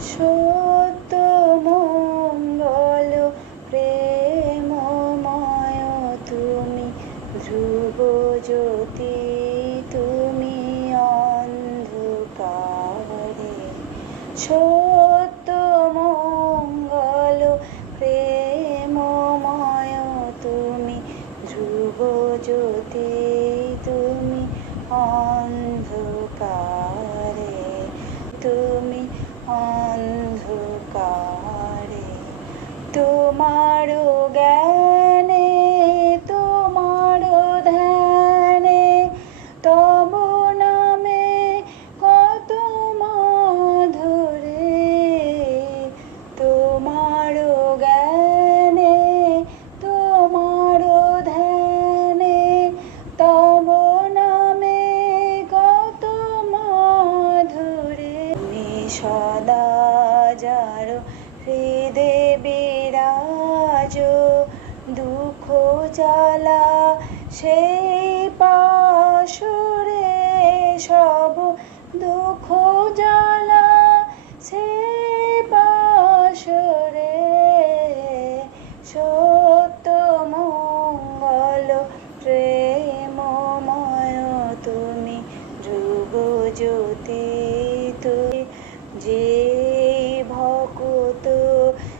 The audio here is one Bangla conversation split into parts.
সত্য মঙ্গল প্রেমময় তুমি, ধ্রুব জ্যোতি তুমি অন্ধকারে। সত্য মঙ্গল প্রেমময় তুমি, ধ্রুব জ্যোতি তুমি অন্ধকারে, তুমি অন্ধকারে। তোমার জ্ঞানে তোমার ধ্যানে তব নামে কত মাধুরে। তোমার জ্ঞানে তোমার ধ্যানে তব নামে কত মাধুরে। তুমি সদা যার হৃদে বিরাজ, দুঃখ জ্বালা সেই পাশুরে, সব দুঃখ জ্বালা সেই পাশুরে। সত্য মঙ্গল প্রেমময় তুমি, ধ্রুব জ্যোতি তুমি। যে ভক্ত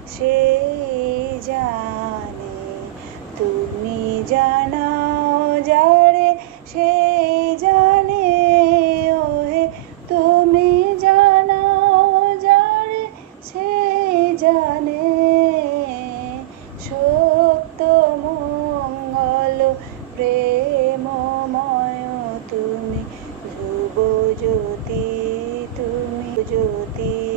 সে জানে, তুমি জানাও যারে সে জানে। ওহে তুমি জানাও যারে সে জানে। সত্য মঙ্গল প্রেমময় তুমি, ধ্রুব জ্যোতি তুমি জ্যোতি।